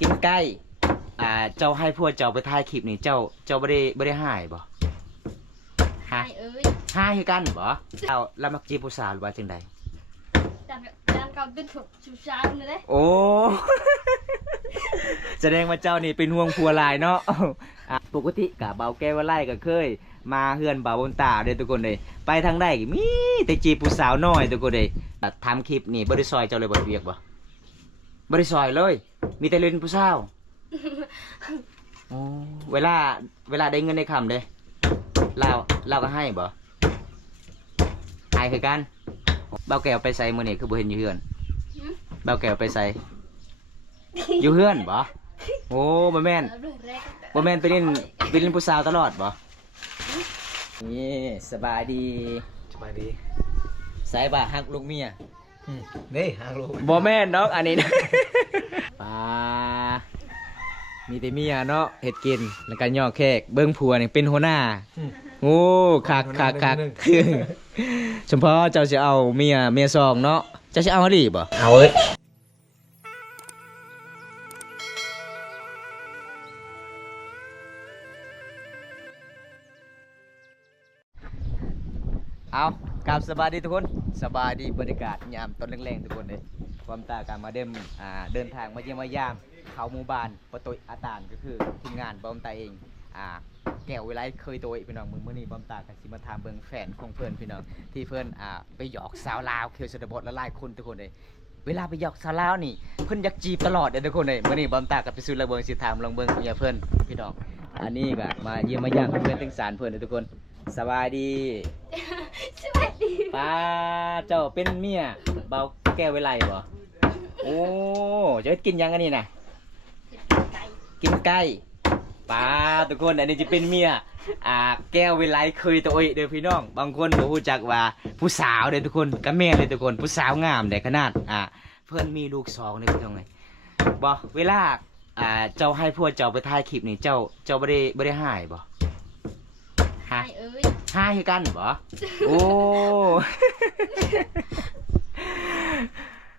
กินไก่เจ้าให้พวกเจ้าไปถ่ายคลิปนี่เจ้าไม่ได้หายบ่ฮะหายคือกันบ่เอาแล้วมักจีบผู้สาวหรือว่าจังใดจานเก่าติดถูกชูชาเลย โอ้แสดงว่าเจ้านี่เป็นห่วงผัวหลายเนาะปกติกะเบาแก้วไล่ก็เคยมาเฮือนเบาบนตาเด้อทุกคนเลยไปทางใดมีแต่จีบผู้สาวน้อยทุกคนเลยทำคลิปนี่บริซอยเจ้าเลยบ่เวียกบ่บริซอยเลยมีแต่เล่นผู้สาวโอ้เวลาได้เงินได้คำเด้เราก็ให้บ่ให้คือกันเบาแก้วไปใส่มื้อนี้คือบ่เห็นอยู่เฮือนเบาแก้วไปใส่อยู่เฮือนบ่โอ้บ่แม่นไปเล่นผู้สาวตลอดบ่นี่สบายดีสายบ่าฮักลูกเมียนี่ฮักลูกบ่แม่นดอกอันนี้นะป้ามีแต่เมียเนาะเฮ็ดกินแล้วก็ย่อแขกเบิ่งผัวนี่เป็นหัวหน้าโอ้คักเฉพาะเจ้าสิเอาเมียซองเนาะเจ้าสิเอาดิบ่เอาเอ้ยเอากราบสบายดีทุกคนสบายดีบรรยากาศยามตอนแรงๆทุกคนเลยความตาการมาเดินทางมาเยี่ยมมายามเขาหมู่บ้านประตูอาตานก็คือทีมงานบอมตาเองแก้วเวลาเคยตัวพี่น้องมื้อนี้บอมตากันสิมาถามเบิ่งแฟนของเพื่อนพี่น้องที่เพื่อนไปหยอกสาวลาวเขียวชนบทละหลายคนทุกคนเลยเวลาไปหยอกสาวลาวนี่เพื่อนอยากจีบตลอดเลยทุกคนเลยมื้อนี้บอมตากับไปซื้อระเบิงสิถามลองเบิ่งเมียเพื่อนพี่น้องอันนี้ก็มาเยี่ยมมายามเพื่อนตึงสารเพื่อนเลยทุกคนสบายดีป้าเจ้าเป็นเมียเบาแก้วเวลาบ่โอ้จะกินยังอันนี้นะกินไก่ป้าทุกคนอันนี้จะเป็นเมียแก้วเวลาเคยตัวเอ้ยเด้อพี่น้องบางคนบ่รู้จักว่าผู้สาวเด้อทุกคนกับแม่เลยทุกคนผู้สาวงามได้ขนาดเพื่อนมีลูก2เด้อพี่น้องเอ้ยบ่เวลาเจ้าให้พวกเจ้าไปถ่ายคลิปนี่เจ้าบ่ได้หายบ่หายคือกันบ่โอ้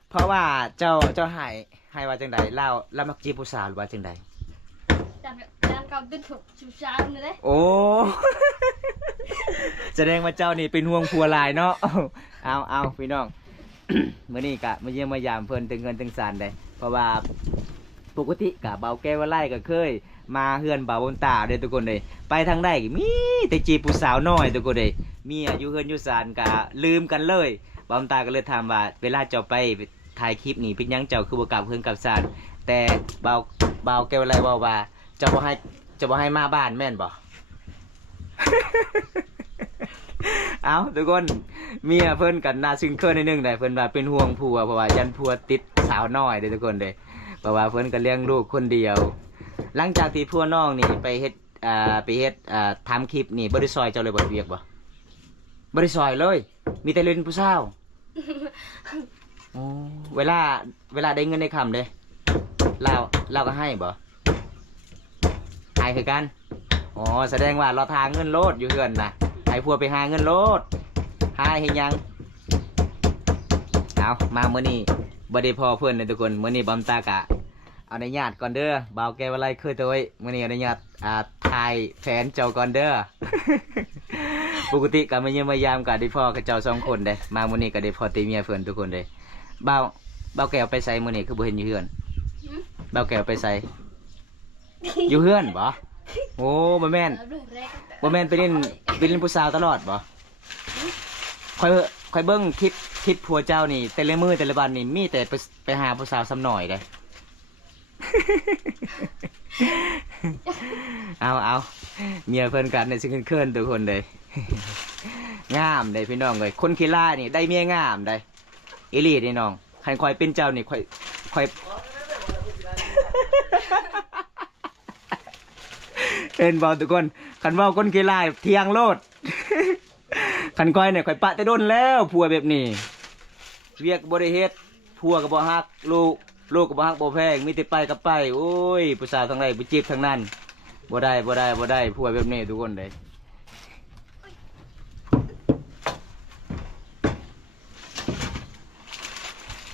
เพราะว่าเจ้าให้ว่าจังใดเล่ามักจีบผู้สาวหรือว่าจังใดจานเก่าติดถูกชูชาเลยโอ้แสดงว่าเจ้านี่เป็นห่วงผัวหลายเนาะเอาพี่น้อง มื้อนี้กะมาเยี่ยมมายามเพิ่นตึงเงินตึงสารได้เพราะว่าปกติกะเบาแก้วไล่ก็เคยมาเฮือนเบาบนตาเด้อทุกคนเลยไปทางใดมีแต่จีบผู้สาวน้อยทุกคนเลยมีอายุเฮือนอยู่ศาลกะลืมกันเลยเบาบนตาก็เลยถามว่าเวลาเจ้าไปถ่ายคลิปนี่เป็นยังเจ้าคือบ่กลับเฮือนกลับศาลแต่เบาแก้วไล่บอกว่าเจ้าบ่ให้มาบ้านแม่นบ่ เอาทุกคนเมียเพิ่นกันน่าซึ้งเคินนิดนึงได้เพิ่นว่าเป็นห่วงผัวเพราะว่ายันผัวติดสาวน้อยเด้อทุกคนเด้เพราะว่าเพิ่นก็เลี้ยงลูกคนเดียวหลังจากที่ผัวน้องนี่ไปเฮ็ดทำคลิปนี่บ่ได้ซอยเจ้าเลยบ่เวียกบ่ได้ซอยเลยมีแต่เล่นผู้สาวโอ้เวลาได้เงินได้คำเด้เราก็ให้บ่ให้คือกันอ๋อแสดงว่าเราทางเงินโลดอยู่เฮือนน่ะให้ผัวไปหาเงินโลดหาเฮ็ดยังเอามามื้อนี้บ่ได้พอเพิ่นเลยทุกคนมื้อนี้บอมตากะเอาในญาติก่อนเด้อบ่าวแก้วอะไรเคยตัวไว้มื้อนี้เอาในญาติถ่ายแฟนเจ้าก่อนเด้อ ปกติก็มาเยี่ยมมายามก็ได้พ่อกับเจ้า2คนเด้มามื้อนี้ก็ได้พ่อติเมียเพิ่นทุกคนเด้บ่าวแก้วไปใส่มื้อนี้คือบ่เห็นอยู่เฮือนบ่าวแก้วไปใส่อยู่เฮือนบ่โอ้บ่แม่นไปเล่นผู้สาวตลอดบ่ค่อยเบิ่งคลิปผัวเจ้านี่แต่ละมื้อแต่ละวันนี่มีแต่ไปหาผู้สาวซ้ำหน่อยเด้ เอาเมียเพิ่นกันในสิ่งเคินทุกคนเลย งามได้พี่น้องเลยคนขี้ล่านี่ได้เมียงามได้อีหลีนี่น้องคันคอยเป็นเจ้านี่ค่อย เห็นบ่ทุกคนคันว่าคนขี้ล่าเที่ยงโลด คันคอยเนี่ยค่อยปะแต่โดนแล้วผัวแบบนี้เวียกบ่ได้เฮ็ดผัวก็บ่ฮักลูกก็บ่ฮักบ่แพงมีแต่ไปกับไปโอ้ยผู้สาวทางใดไปจีบทางนั้นบ่ได้ผัวแบบนี้ทุกคนเลย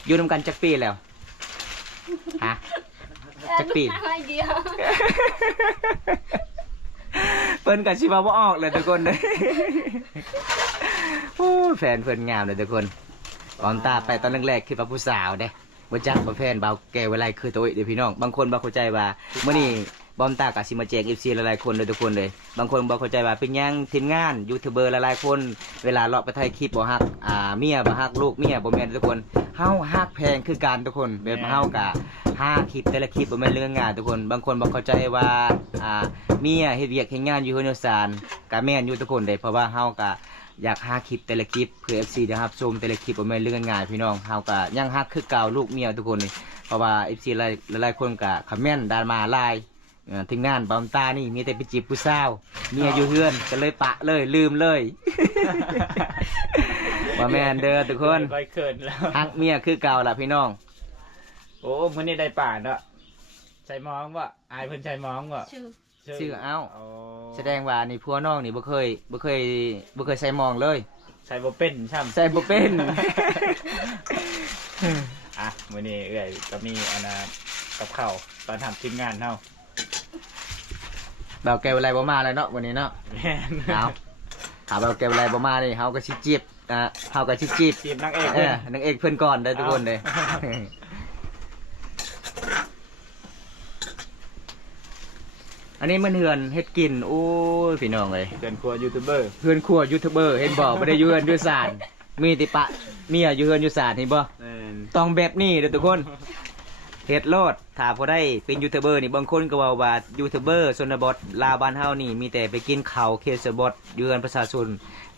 อยู่นำกันจักปีแล้วฮะ จักปี Hai dia. เพิ่นก็สิว่าบ่ออกเลยทุกคนเด้อโอ้ยแฟนเพิ่นงามเลยทุกคนออมตาไปตอนแรกๆคิดว่าผู้สาวเด้บ่จักว่าแฟนเบาแก่เวลาคือตัวเด้อพี่น้องบางคนบ่เข้าใจว่ามื้อนี้บอมตาก็สิมาแจก FC หลายๆคนเลยทุกคนเลยบางคนบ่เข้าใจว่าเป็นหยังทีมงานยูทูบเบอร์หลายๆคนเวลาเลาะไปถ่ายคลิปบ่ฮักเมียบ่ฮักลูกเมียบ่แม่นทุกคนเฮาฮักแพงคือกันทุกคนแบบเฮาก็5 คลิปแต่ละคลิปบ่แม่นเรื่องง่ายทุกคนบางคนบ่เข้าใจว่าเมียเฮ็ดเวียกเฮ็ดงานอยู่เฮือนอยู่ศาลก็แม่นอยู่ทุกคนเด้เพราะว่าเฮาก็อยากคลิปแต่ละคลิปเพื่อ FC ได้รับชมแต่ละคลิปบ่แม่นเรื่องง่ายพี่น้องเฮาก็ยังฮักคือเก่าลูกเมียทุกคนนี่เพราะว่า FC หลายๆคนก็คอมเมนต์ด่ามาหลายทีมงานบอมตานี่มีแต่ไปจีบผู้สาวเมียอยู่เฮือนก็เลยปะเลยลืมเลยบ่แม่นเด้อทุกคน ไปเขินแล้ว ฮักเมียคือเก่าล่ะพี่น้อง โอ้มื้อนี้ได้ป่าเนาะใช้มองบ่อายเพิ่นใช้มองบ่ Chứ. ชื่อเอ้า โอ้ แสดงว่านี่พัวน้องนี่บ่เคยใส่มองเลย ใช้บ่เป็นช่ำ ใส่บ่เป็น อ่ะมื้อนี้เอื้อยก็มีอันน่ะกับข้าวตอนทำทีมงานเฮา เบาแก้วอะไรบ่มาเลยเนาะวันนี้เนาะ แม่น เอาถามเบาแก้วอะไรบ่มานี่เฮาก็สิจีบเฮาก็สิจีบ ทีมนางเอกเพิ่น นางเอกเพิ่นก่อนได้อทุกคนเลย อันนี้มันเฮือนเฮ็ดกินโอ้ยพี่น้องเลย เป็นครัวยูทูบเบอร์ เฮือนครัวยูทูบเบอร์เห็นบ่บ่ได้อยู่เฮือนอยู่ศาลมีติปะเมียอยู่เฮือนอยู่ศาลเห็นบ่ แม่น ต้องแบบนี้เด้อทุกคนเฮ็ดโลดถ้าบ่ได้เป็นยูทูบเบอร์นี่บางคนก็เว้าว่ายูทูบเบอร์ชนบทลาวบ้านเฮานี่มีแต่ไปกินข้าวเคสบดอยู่กันประชาชน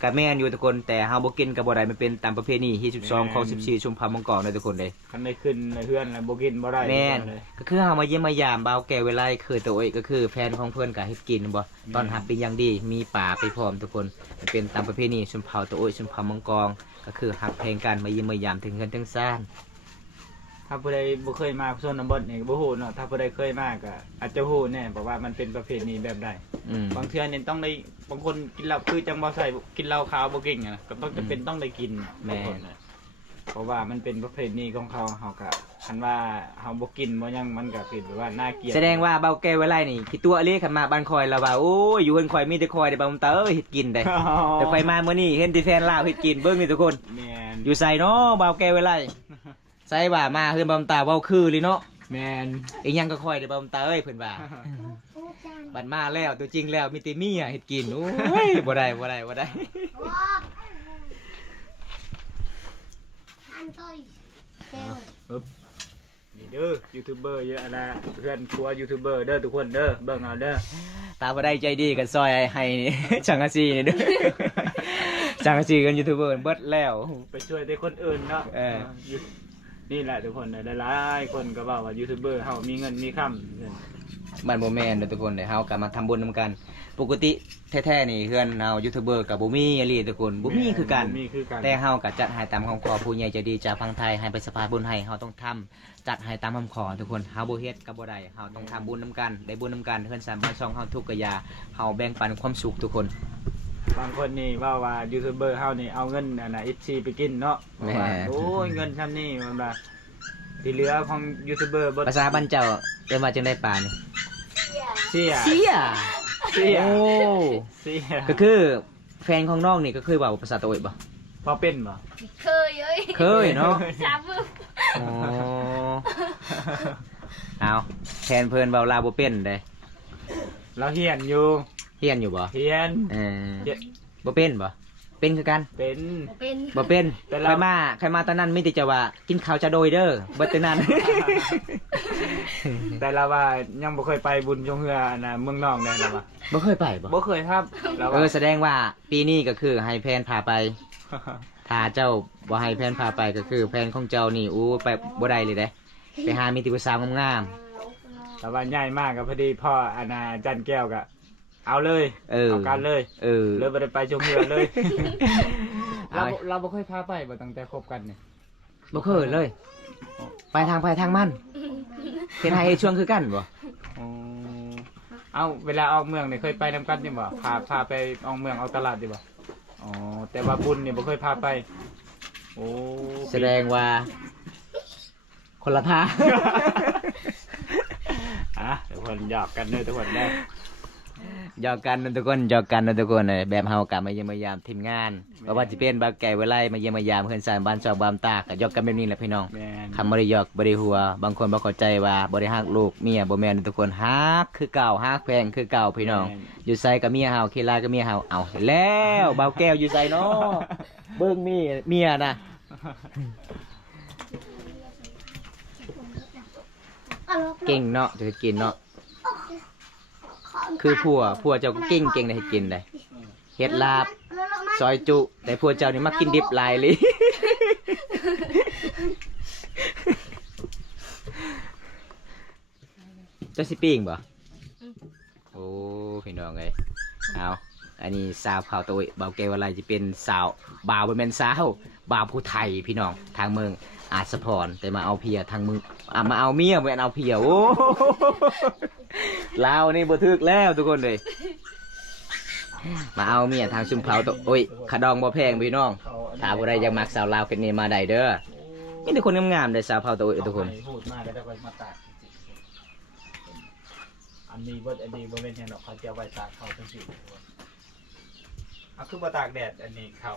ก็แม่นอยู่ทุกคนแต่เฮาบ่กินก็บ่ได้มันเป็นตามประเพณีที่12ของ14ชุมพรมังกรเด้อทุกคนเด้ คันได้ขึ้นในเฮือนแล้วบ่กินบ่ได้ แม่น เลย ก็คือเฮามาเยี่ยมมายามบ่าวแก่เวลาคือตัวเอ้ยก็คือแฟนของเพิ่นก็เฮ็ดกินบ่ตอนหับเป็นอย่างดีมีป่าไปพร้อมทุกคนมันเป็นตามประเพณีชุมเผ่าตัวเอ้ยชุมเผ่ามังกรก็คือหักเพลงกันมาเยี่ยมมายามถึงกันถึงซ่าน ถ้าผู้ใดบ่เคยมาชนบทนี่ก็บ่ฮู้เนาะถ้าผู้ใดเคยมาก็อาจจะฮู้แน่เพราะว่ามันเป็นประเพณีแบบใด อืม บางเทื่อนี่ต้องได้บางคนกินเหล้าคือจังบ่ใส่กินเหล้าขาวบ่เก่งอะนะก็ต้องจะเป็นต้องได้กิน แม่ บางคนน่ะเพราะว่ามันเป็นประเพณีของเขาเฮาก็คันว่าเฮาบ่กินบ่หยังมันก็เป็นแบบว่าน่าเกลียด แสดงว่าเบาแก่เวลานี่คิดตัวเลขขันมาบ้านคอยแล้วว่าโอ้ยอยู่เฮือนคอยมีแต่คอยได้บ่าวตาเอ้ยเฮ็ดกินได้ แต่คอยมามื้อนี้เห็นที่แฟนลาวเฮ็ดกินเบิ่งนี่ทุกคน แม่น อยู่ใส่เนาะเบาแก่เวลาใส่ว่ามาเฮือนบ่าวตาเว้าคือเลยเนาะ แม่น อีหยังก็คอยได้บ่าวตาเอ้ยเพิ่นว่าบัดมาแล้วตัวจริงแล้วมีแต่เมียเฮ็ดกินโอ้ยบ่ได้บ่ได้บ่ได้ Ăn thôi. นี่เด้อยูทูบเบอร์เยอะนะเพื่อนครัวยูทูบเบอร์เด้อทุกคนเด้อเบิ่งเอาเด้อ ตาบ่ได้ใจดีกันซอยให้นี่ จังกะซีนี่เด้อ จังกะซีกันยูทูบเบอร์เบิดแล้ว ไปช่วยแต่คนอื่นเนาะ เออ นี่แหละทุกคนหลายๆคนก็บอกว่ายูทูบเบอร์เฮามีเงินมีค่ำเนี่ย มันบ่แม่นเด้อทุกคนเด้อเฮาก็มาทำบุญนํกัน ปกติแท้ๆนี่เฮือนเฮายูทูบเบอร์ก็บ่มีอีหลีทุกคนบ่มีคือกัน บ่มีคือกัน แต่เฮาก็จัดให้ตามคำขอผู้ใหญ่ใจดีจากพังไทยให้ไปสภาบุญให้เฮาต้องทำจัดให้ตามคำขอทุกคนเฮาบ่เฮ็ดก็บ่ได้เฮาต้องทำบุญนํกันได้บุญนํกันเฮือนสามบ้านช่องเฮาทุกข์กะยาเฮาแบ่งปันความสุขทุกคน บางคนนี่ว่ายูทูบเบอร์เฮานี่เอาเงินอันน่ะ FC ไปกินเนาะ แม่ ว่าโอ้ยเงินซำนี้มันว่าที่เหลือของยูทูบเบอร์บ่ ภาษาบ้านเจ้าเอิ้นว่าจังได๋ป่านี่ เสีย เสีย เสีย โอ้ เสีย ก็คือแฟนของน้องนี่ก็เคยเว้าภาษาตัวเองบ่ พอเป็นบ่ Khơi ơi. เคยเนาะ Xả vương. อ๋อเอาแทนเพิ่นเว้าลาวบ่เป็นเด้ เราเฮียนอยู่ เฮียนอยู่บ่ เฮียน เออ เฮียน บ่เป็นบ่เป็นคือกัน เป็น Bên. บ่เป็น แต่ ใค เรา รมาตอนนั้นมีแต่จะว่ากินข้าวจะโดยเด้อเบิดแต่นั้น แต่เราว่ายังบ่เคยไปบุญชงเฮืออันน่ะเมืองนอกเลยเราว่า บ่เคยไปบ่ บ่เคยครับเรา เอ ว่า อแสดงว่าปีนี้ก็คือให้แพนพาไป ถ้าเจ้าบ่ให้แพนพาไปก็คือแพนของเจ้านี่อู้ไปบ่ได้เลยเด้ไปหามีแติผู้สาวงาม แต่ว่าใหญ่มากกับพอดีพ่ออันน่ะจันแก้วก็เอาเลย ๆเออ เอาการเลย เออ เลยบ่ได้ไปชงเฮือเลย เอา เราบ่เคยพาไปบ่ตั้งแต่คบกันนี่ บ่เคยเลย ไปทางมันเฮ็ดให้เฮ็ดช่วงคือกันบ่ อ๋อเอาเวลาออกเมืองนี่เคยไปนํกันนี่บ่พาไปออกเมืองเอาตลาดดิบ่อ๋อแต่ว่าบุญนี่บ่เคยพาไปโอ้ แสดงว่า คนละทาง คนหยอกกันเด้อทุกคนเด้อ หยอกกันนะทุกคนหยอกกันนะทุกคนเลยแบบเฮากะมาเยี่ยมมายามทีมงานบ่ว่าสิเป็นบางแก่เวไลมาเยี่ยมมายามเพิ่นสร้างบ้านซอกบ้านตาก็หยอกกันแบบนี้แหละพี่น้อง แม่น คำบ่ได้หยอกบ่ได้หัวบางคนบ่เข้าใจว่าบ่ได้ฮักลูกเมียบ่แม่นทุกคนฮักคือเก่าฮักแพงคือเก่าพี่น้อง อยู่ไสกับเมียเฮาขี้ลายกับเมียเฮาเอาแล้วเบาแก้วอยู่ไสเนาะเบิ่งเมียน่ะ เก่งเนาะจะเฮ็ดกินเนาะคือผัวเจ้าก็เก่งได้เฮ็ดกินได้เฮ็ดลาบซอยจุ แต่ผัวเจ้านี่มักกินดิบหลายเลย เจ้าสิปิ้งบ่โอ้พี่น้องเอ้ยเอาอันนี้สาวเผาตัวเบาแก้วอะไรจะเป็นสาวบ่าวบ่แม่นสาวบ่าวผู้ไทยพี่น้องทางเมืองอาสะพรแต่มาเอาเพียทางมือมาเอาเมียบ่แม่นเอาเพียโอ้ ลาวนี่บ่ถึกแล้วทุกคนเลยมาเอาเมียทางชุมเผาตัวโอ้ยขะดองบ่แพงพี่น้องถ้าผู้ใดอยากมักสาวลาวเป็นนี่มาได้เด้อมีแต่คนงามๆได้สาวเผาตัวทุกคน พูดมากก็ได้ไปมาตากจริงๆอันนี้บ่เป็นหยังดอกเขาจะเอาไว้ตากเขาจังซี่เอาคือบ่ตากแดดอันนี้เขา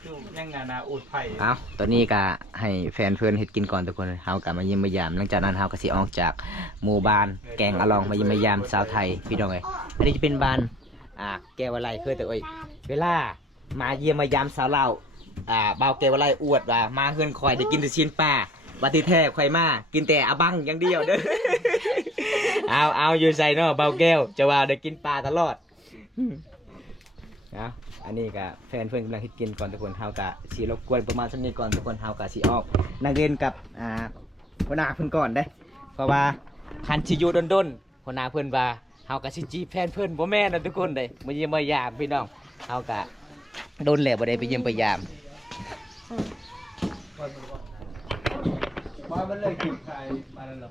คือยังนาอูดไผ่ เอาตอนนี้ก็ให้แฟนเพื่อนเฮ็ดกินก่อนทุกคนเฮาก็มาเยี่ยมมายามหลังจากนั้นเฮาก็สิออกจากหมู่บ้านแกงอะลองมาเยี่ยมมายามสาวไทยพี่น้องเอ้ยอันนี้จะเป็นบ้านแก้วอะไรคือแต่โอ้ยเวลามาเยี่ยมมายามสาวลาวบ่าวแก้วอะไรอวดว่ามาเฮือนคอยได้กินแต่ชิ้นปลาบัดที่แท้ข่อยมากินแต่อะบังอย่างเดียวเด้อ เอาอยู่ใส่เนาะบ่าวแก้วจะว่าได้กินปลาตลอดเอาอันนี้ก็แฟนเพื่อนกำลังคิดกินก่อนทุกคนเฮากะสีรบกวนประมาณสักนี้ก่อนทุกคนเฮากะสีออกนักเรียนกับหัวหน้าเพื่อนก่อนได้เพราะว่าคันชิอยูดนหัวหน้าเพื่อนว่าเฮากะสิจีบแฟนเพื่อนบ่แม่นนะทุกคนได้มาเยี่ยมมายามพี่น้องเฮากะโดนแหละบ่ได้ไปเยี่ยมไปยาม มามันเลยกินไข่มาแล้วหรอ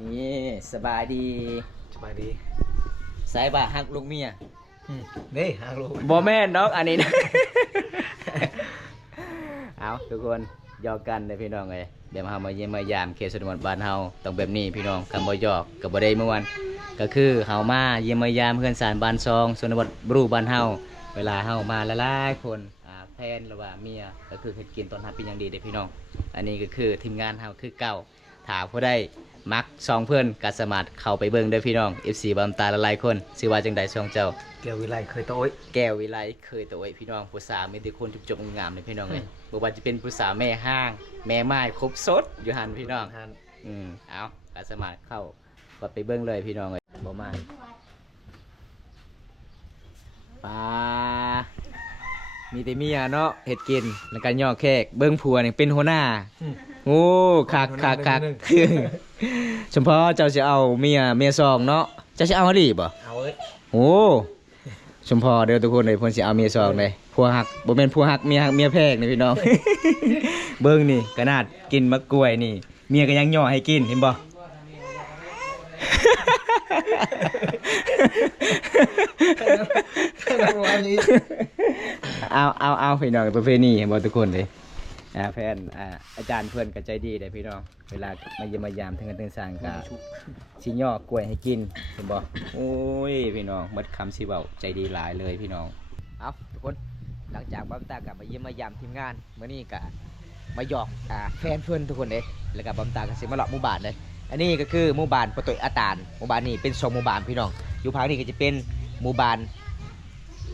นี่สบายดี สบายดี สายบ่าฮักลูกเมีย นี่ฮักลูก บ่แม่นดอกอันนี้นะ เอาทุกคนหยอกกันเลยพี่น้องเอ้ยเดี๋ยวเฮามาเยี่ยมมายามเขตชนบทบ้านเฮาต้องแบบนี้พี่น้องคำบ่หยอกกับบ่ได้เมื่อวันก็คือเฮามาเยี่ยมมายามเพื่อนสารบ้านซองชนบทบรูบ้านเฮาเวลาเฮามาหลายๆคนแฟนหรือว่าเมียก็คือเฮ็ดกินตอนรับเป็นอย่างดีเด้อพี่น้องอันนี้ก็คือทีมงานเฮาคือเก่าถ้าผู้ใดมักซองเพื่อนก็สามารถเข้าไปเบิ่งเด้อพี่น้อง FC บำตาหลายๆคนชื่อว่าจังใดซองเจ้า แก้ววิไลเคยโต้ย แก้ววิไลเคยตัวไอ้พี่น้องผู้สาวมีแต่คนจุบๆงามๆเลยพี่น้องเลยบอกว่าจะเป็นผู้สาวแม่ห้าง แม่ไม้ครบสดอยู่หันพี่น้องเอาการสมัครเข้าก็ไปเบิ้งเลยพี่น้องเลยบ่มาปลามีแต่เมียเนาะเห็ดกินแล้วก็ย่อแขกเบิ้งผัวนี่เป็นหัวหน้าโอ้คักเฉพาะเจ้าจะเอาเมียซองเนาะเจ้าจะเอาหรือบ่ เอาเอ้ย โอ้ชมพอเด้อทุกคนเลยเพิ่นสิเอาเมียซองเลยผัวหักบ่แม่นผัวหักเมียแพกนี่พี่น้อง เบิ่งนี่ขนาดกินมะกล้วยนี่เมียก็ยังย่อให้กินเห็นบ่ เอาพี่น้องประเพณีบ่ทุกคนเลยแฟนอาจารย์เพื่อนก็ใจดีเลยพี่น้องเวลามาเยี่ยมมายามทั้งกันทั้งสร้างก็สิย่อกล้วยให้กินเห็นบ่โอ้ยพี่น้องหมดคำสิเว้าใจดีหลายเลยพี่น้องเอาทุกคนหลังจากบ้านตากลับมาเยี่ยมมายามทีมงานมื้อนี้ก็มาหยอกแฟนเพื่อนทุกคนเลยแล้วก็บ้านตาก็สิมาเลาะหมู่บ้านเลยอันนี้ก็คือหมู่บ้านปะตุยอาตานหมู่บ้านนี้เป็น2หมู่บ้านพี่น้องอยู่ภาคนี้ก็จะเป็นหมู่บ้าน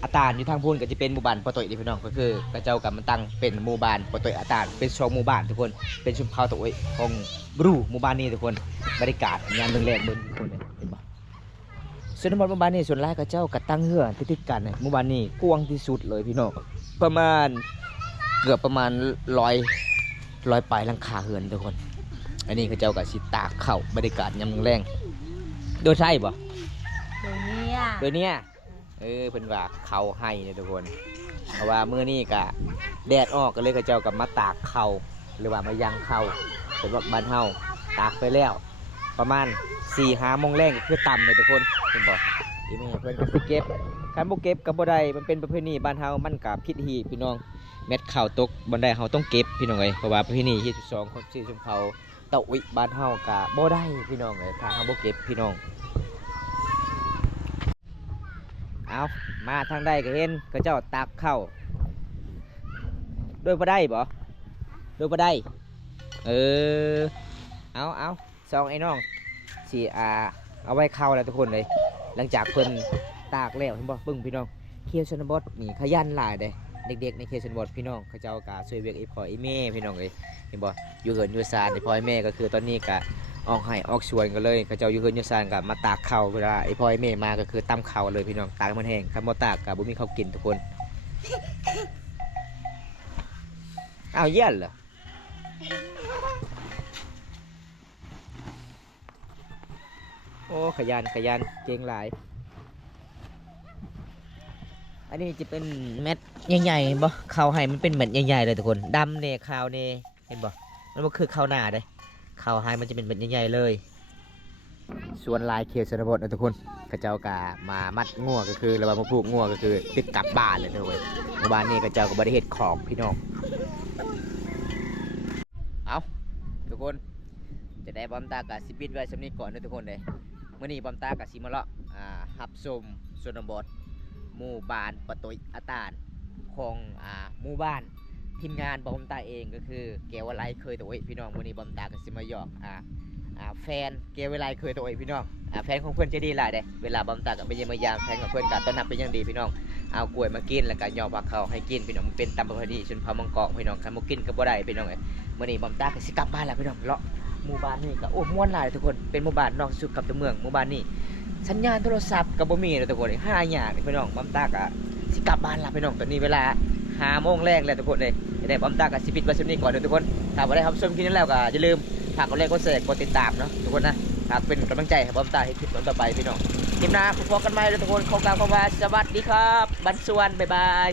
อาตานอยู่ทางพูนก็จะเป็นหมู่บ้านปะตุยพี่น้องก็คือกระเจ้ากับมันตั้งเป็นหมู่บ้านปะตุยอาตานเป็น2หมู่บ้านทุกคนเป็นชุมพรตัวของบรูหมู่บ้านนี้ทุกคนบรรยากาศยามแรงๆเบิ่งทุกคนเลยเห็นบ่ส่วนหมู่บ้านนี้ส่วนหลายกระเจ้าก็ตั้งเฮือนติดๆกันหมู่บ้านนี้กว้างที่สุดเลยพี่น้องประมาณเกือบประมาณ100ปลายหลังคาเฮือนทุกคนอันนี้เขาเจ้ากับสิตากเข่าบรรยากาศยามแรงโดยใช่บ่ โดยเนี้ยเพิ่นว่าเขาให้เนี่ยทุกคนเพราะว่ามื้อนี้ก็แดดออกก็เลยเขาเจ้ากับมาตากเข่าหรือว่ามายังเข่าเป็นว่าบ้านเฮาตากไปแล้วประมาณ 4-5 โมงแรงก็คือต่ำเลยทุกคนเพิ่นบอกอีนี่เพิ่นก็สิเก็บคันบ่เก็บก็บ่ได้มันเป็นประเพณีบ้านเฮามันก็ผิดหีพี่น้องเม็ดข้าวตกบ่ได้เฮาต้องเก็บพี่น้องเอ้ยเพราะว่าประเพณีที่12คนชื่อชมเผ่า ตะวิบ้านเฮากะบ่ได้พี่น้องเลยถ้าเฮาบ่เก็บพี่น้องเอามาทางใดก็เห็นก็เจ้าตักเข้าด้วยบ่ได้บ่ด้วยบ่ได้เออเอาซองไอ้น้องสิเอาไว้เข้าแล้วทุกคนเลยหลังจากเพิ่นตากแล้วเห็นบ่เบิ่งพี่น้องเคียวชนบทนี่ขยันหลายเด้เด็กๆในเคียวชนบทพี่น้องเขาเจ้ากะช่วยเวียกอีพ่ออีแม่พี่น้องเอ้ยเห็นบ่อยู่เหินอยู่ซานไอ้พ่อไอ้แม่ก็คือตอนนี้กะออกให้ออกสวนกันเลยเขาเจ้าอยู่เหินอยู่ซานกะมาตากข้าวเวลาไอ้พ่อไอ้แม่มาก็คือตำข้าวเลยพี่น้องตากให้มันแห้งคันบ่ตากกะบ่มีข้าวกินทุกคนอ้าวเยี่ยนเหรอโอ้ขยันเก่งหลายอันนี้จะเป็นเม็ดใหญ่ๆบ่ข้าวให้มันเป็นเม็ดใหญ่ๆเลยทุกคนดำเน่ข้าวเน่เห็นบ่มันบ่คือข้าวหน้าเด้ข้าวให้มันจะเป็นเม็ดใหญ่ๆเลยส่วนลายเขียวชนบทนะทุกคนเขาเจ้ากะมามัดงัวก็คือระบามาผูกงัวก็คือติดกลับบ้านเลยทุกคนเมื่อวานนี้เขาเจ้าก็บ่ได้เฮ็ดของพี่น้องเอาทุกคนจะได้บอมตากะสิปิดไว้สำนี้ก่อนนะทุกคนเลยมื้อนี้บอมตากะสิมาเลาะรับชมชนบทหมู่บ้านปะตุยอาตานของหมู่บ้านทีมงานบอมตาเองก็คือเกวไลเคยตัวพี่น้องมื้อนี้บอมตากะสิมาหยอกแฟนเกวไลเคยตัวพี่น้องแฟนของเพื่อนจะดีหลายเด้เวลาบอมตากะไปเยี่ยมยามแฟนของเพื่อนกันต้อนรับเป็นอย่างดีพี่น้องเอากล้วยมากินแล้วก็หยอกว่าเขาให้กินพี่น้องมันเป็นตามประเพณีชนเผ่ามังกรพี่น้องคันบ่กินก็บ่ได้พี่น้องเอ้ยมื้อนี้บอมตากะสิกลับบ้านแล้วพี่น้องเลาะหมู่บ้านนี้ก็โอ้ม่วนหลายทุกคนเป็นหมู่บ้านนอกสุดกับตัวเมืองหมู่บ้านนี้สัญญาณโทรศัพท์ก็บ่มีเลยทุกคนหาหยากพี่น้องบอมตากะสิกลับบ้านละพี่น้องตอนนี้เวลา5 โมงแรกแล้วทุกคนเลยได้บอมตากะสิปิดไว้ซั่นนี้ก่อนเด้อทุกคนถ้าบ่ได้รับชมคลิปนี้แล้วก็อย่าลืมฝากกดไลค์กดแชร์กดติดตามเนาะทุกคนนะฝากเป็นกำลังใจให้บอมตาให้คลิปต่อไปพี่น้องคลิปหน้าพบกันใหม่เลยทุกคนขอกล่าวคำว่าสวัสดีครับบันสวนบ๊ายบาย